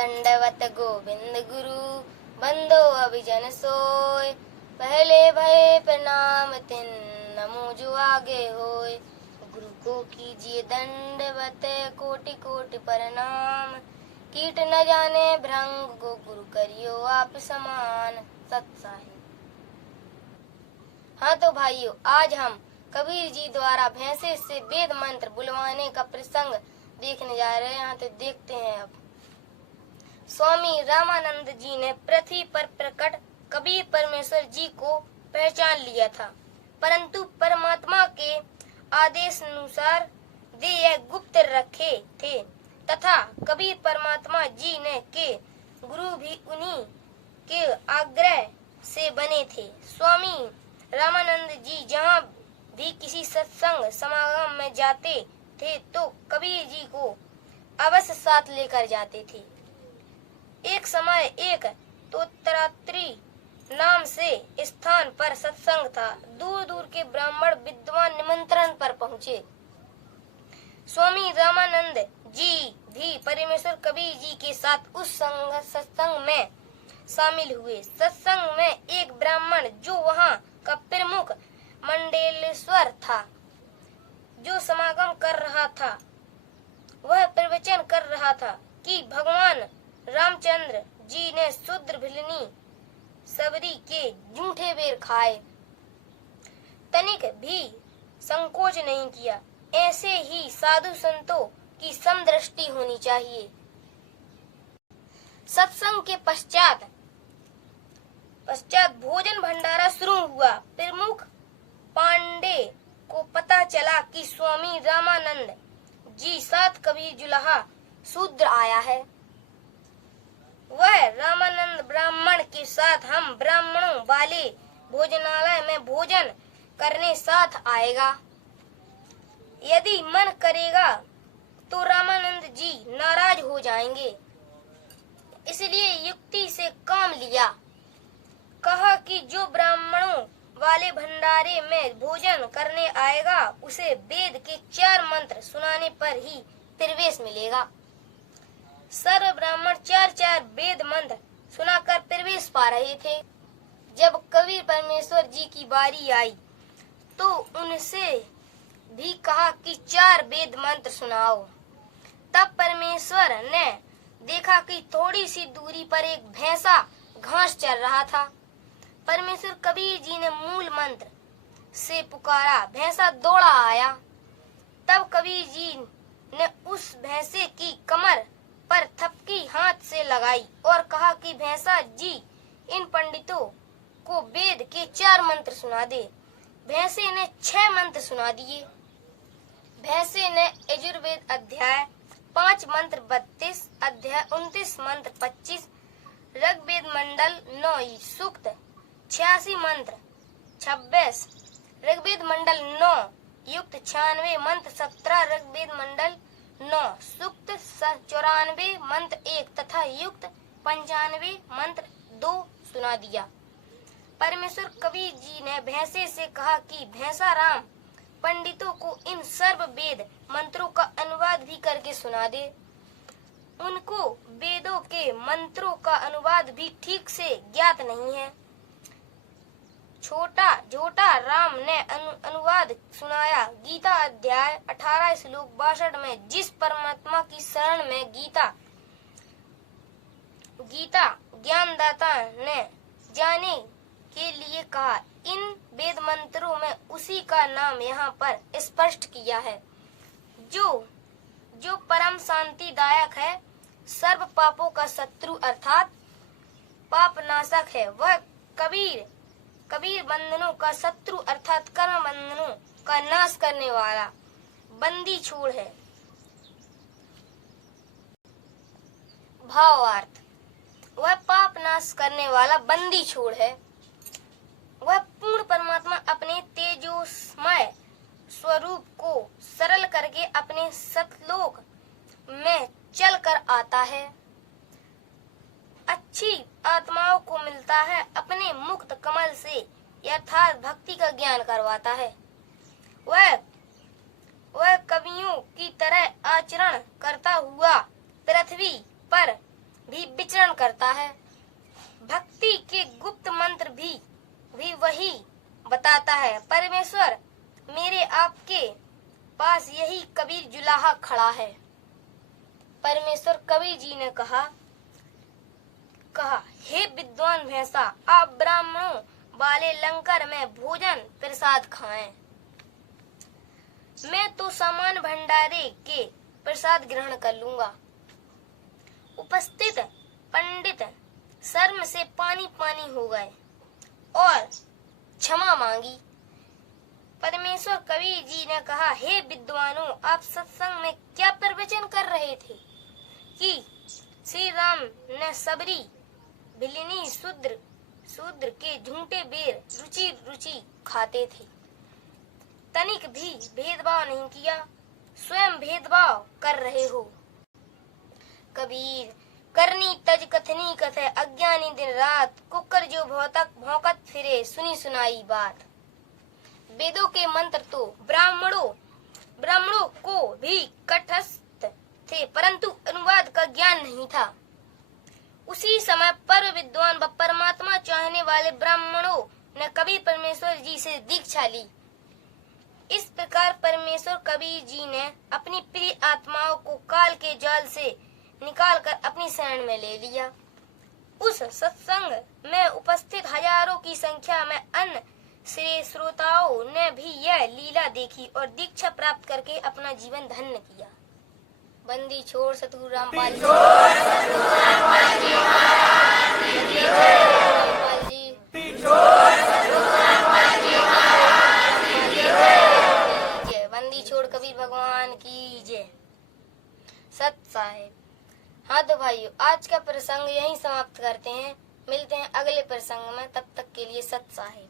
दंडवत गोविंद गुरु बंदो अभिजन सोय। पहले भये प्रणाम तिन नमो जो आगे होय। गुरु को कीजिए दंडवत कोटि कोटि प्रणाम। कीट न जाने भृंग को गुरु करियो आप समान। सत्साहिब। हाँ तो भाइयों, आज हम कबीर जी द्वारा भैंसे से वेद मंत्र बुलवाने का प्रसंग देखने जा रहे हैं। तो देखते हैं। अब स्वामी रामानंद जी ने पृथ्वी पर प्रकट कबीर परमेश्वर जी को पहचान लिया था, परंतु परमात्मा के आदेश अनुसार वे यह गुप्त रखे थे तथा कबीर परमात्मा जी ने के गुरु भी उन्हीं के आग्रह से बने थे। स्वामी रामानंद जी जहाँ भी किसी सत्संग समागम में जाते थे तो कबीर जी को अवश्य साथ लेकर जाते थे। एक समय एक तोत्रात्री नाम से स्थान पर सत्संग था। दूर दूर के ब्राह्मण विद्वान निमंत्रण पर पहुँचे। स्वामी रामानंद जी भी परमेश्वर कबीर जी के साथ उस सत्संग में शामिल हुए। सत्संग में एक ब्राह्मण जो वहाँ का प्रमुख मंडलेश्वर था, जो समागम कर रहा था, वह प्रवचन कर रहा था कि भगवान रामचंद्र जी ने शूद्र भिलनी सबरी के जूठे बेर खाए। तनिक भी संकोच नहीं किया। ऐसे ही साधु संतों की समदृष्टि होनी चाहिए। सत्संग के पश्चात भोजन भंडारा शुरू हुआ। प्रमुख पांडे को पता चला कि स्वामी रामानंद जी साथ कबीर जुलाहा शूद्र आया है। वह रामानंद ब्राह्मण के साथ हम ब्राह्मणों वाले भोजनालय में भोजन करने साथ आएगा। यदि मन करेगा तो रामानंद जी नाराज हो जाएंगे, इसलिए युक्ति से काम लिया। कहा कि जो ब्राह्मणों वाले भंडारे में भोजन करने आएगा उसे वेद के 4 मंत्र सुनाने पर ही प्रवेश मिलेगा। सर्व ब्राह्मण 4 वेद मंत्र सुनाकर प्रवेश पा रहे थे। जब कबीर परमेश्वर जी की बारी आई तो उनसे भी कहा कि 4 वेद मंत्र सुनाओ। तब परमेश्वर ने देखा कि थोड़ी सी दूरी पर एक भैंसा घास चर रहा था। परमेश्वर कबीर जी ने मूल मंत्र से पुकारा। भैंसा दौड़ा आया। तब कबीर जी ने उस भैंसे की कमर पर थपकी हाथ से लगाई और कहा कि भैंसा जी इन पंडितों को वेद के 4 मंत्र सुना दे। भैंसे ने 6 मंत्र सुना दिए। भैंसे ने यजुर्वेद अध्याय 5 मंत्र 32, अध्याय 29 मंत्र 25, ऋग्वेद मंडल 9 सूक्त 86 मंत्र 26, ऋग्वेद मंडल 9 युक्त 96 मंत्र 17, ऋग्वेद मंडल 9 सूक्त 94 मंत्र 1 तथा युक्त 95 मंत्र 2 सुना दिया। परमेश्वर कबीर जी ने भैंसे से कहा कि भैंसा राम पंडितों को इन सर्व वेद मंत्रों का अनुवाद भी करके सुना दे। उनको वेदों के मंत्रों का अनुवाद भी ठीक से ज्ञात नहीं है। छोटा राम ने अनुवाद सुनाया। गीता अध्याय 18 श्लोक 62 में जिस परमात्मा की शरण में गीता ज्ञानदाता ने जाने के लिए कहा, इन वेद मंत्रों में उसी का नाम यहाँ पर स्पष्ट किया है जो परम शांतिदायक है, सर्व पापों का शत्रु अर्थात पाप नाशक है। वह कबीर बंधनों का शत्रु अर्थात कर्म बंधनों का नाश करने वाला बंदी छोड़ है। भावार्थ, वह पाप नाश करने वाला बंदी छोड़ है। वह पूर्ण परमात्मा अपने तेजोमय स्वरूप को सरल करके अपने सतलोक में चल कर आता है। अच्छी आत्माओं को मिलता है। अपने मुक्त कमल से यथार्थ भक्ति का ज्ञान करवाता है। वह कवियों की तरह आचरण करता हुआ पृथ्वी पर भी विचरण करता है। भक्ति के गुप्त मंत्र भी वही बताता है। परमेश्वर मेरे आपके पास यही कबीर जुलाहा खड़ा है। परमेश्वर कबीर जी ने कहा, हे विद्वान भैंसा, आप ब्राह्मणों वाले लंकर में भोजन प्रसाद खाएं। मैं तो सामान भंडारे के प्रसाद ग्रहण कर लूंगा। उपस्थित पंडित शर्म से पानी पानी हो गए और क्षमा मांगी। परमेश्वर कबीर जी ने कहा, हे विद्वानों, आप सत्संग में क्या प्रवचन कर रहे थे कि श्री राम ने सबरी बिलिनी शूद्र के झूठे बेर रुचि खाते थे। तनिक भी भेदभाव नहीं किया, स्वयं भेदभाव कर रहे हो। कबीर करनी तज कथनी कथे, अज्ञानी दिन रात, कुकर जो भौंकत फिरे, सुनी सुनाई बात। वेदों के मंत्र तो ब्राह्मणों को भी कंठस्थ थे, परंतु अनुवाद का ज्ञान नहीं था। उसी समय परम विद्वान व परमात्मा चाहने वाले ब्राह्मणों ने कबीर परमेश्वर जी से दीक्षा ली। इस प्रकार परमेश्वर कबीर जी ने अपनी प्रिय आत्माओं को काल के जाल से निकालकर अपनी शरण में ले लिया। उस सत्संग में उपस्थित हजारों की संख्या में अन्य श्रोताओं ने भी यह लीला देखी और दीक्षा प्राप्त करके अपना जीवन धन्य किया। बंदी छोड़ सतगुरु रामपाल जी, बंदी छोड़ कबीर भगवान की जय। सत साहेब। हाँ तो भाइयों, आज का प्रसंग यहीं समाप्त करते हैं। मिलते हैं अगले प्रसंग में, तब तक के लिए सत साहेब।